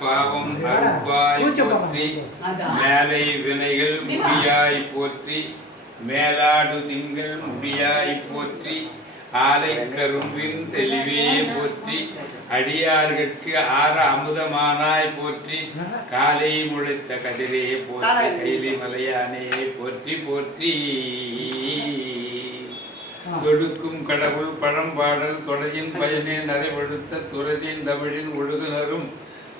பாவம் அறுப்பாய் போற்றி. மேலை வினைகள் முடியாய் போற்றி. மேலாடு திங்கள் முடியாய் போற்றி. ஆலை கரும்பின் தெளிவே போற்றி. அடியார்கட்கு ஆற அமுதமானாய் போற்றி. காலை முளைத்த கதிரே போற்றி. கைலி மலையானே போற்றி போற்றி. தொடுக்கும் கடவுள் பழம்பாடல் தொடரின் பயனே நரைவழுத்த துறதின் தமிழின் ஒழுகுனரும்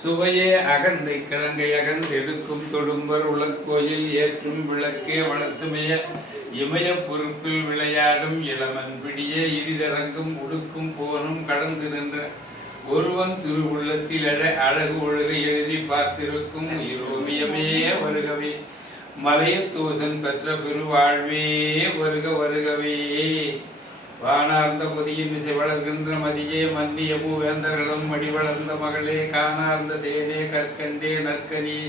சுவையே அகந்தை கிழங்கை அகந்தெடுக்கும் தொடும்பர் உலக்கோயில் ஏற்றும் விளக்கே வளர்சுமைய இமய பொறுப்பில் விளையாடும் இளமன் பிடியே இரிதரங்கும் உடுக்கும் போனும் கடந்து நின்ற ஒருவன் திருவுள்ளத்தில் அழ அழகு ஒழுகை எழுதி பார்த்திருக்கும் ஓவியமே வருகவே. மலையத்தோசன் பெற்ற பெருவாழ்வே வருக வருகவே. வானார்ந்த பொதியும் இசை வளர்கின்ற மதியே மன்னிய பூவேந்தர்களும் மடி வளர்ந்த மகளே காணார்ந்த தேனே கற்கண்டே நற்கனி.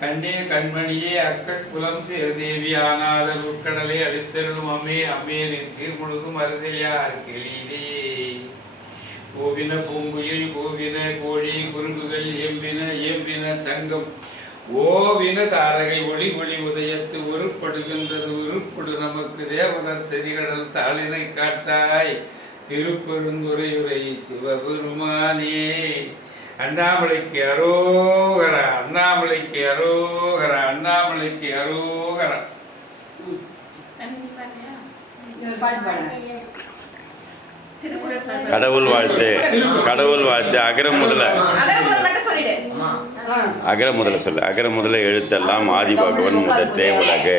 கண்ணே கண்மணியே அக்கட் குலம் சேர்தேவி ஆனாத உட்கடலை அளித்தருளும் அம்மே அம்மே நின் சீர்முழுதும் அருதலியார் கிளீரே கோவின பூங்குயில் கோவின கோழி குறுங்குகள் ஏம்பின ஏம்பின சங்கம். ஓவின தாரகை ஒளி ஒளி உதயத்து உருப்படுகின்றது உருப்படு நமக்கு தேவனர் செறிகடல் தாளினை காட்டாய். திருப்பெருந்துரையுரை சிவபெருமானே அண்ணாமலைக்கு அரோகரா அண்ணாமலைக்கு அரோகரா அண்ணாமலைக்கு அரோகரா. கடவுள் வாழ்த்து. கடவுள் வாழ்த்து. அகர முதல அகர முதல சொல்லு. அகர முதல எழுத்தெல்லாம் ஆதி பகவன் முதத்தே உலகு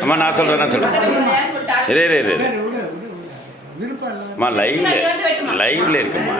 அம்மா நான் சொல்கிறேன் நான் சொல்கிறேன் இரு இரு இரு. அம்மா லைவ்ல லைவ்ல இருக்குமா?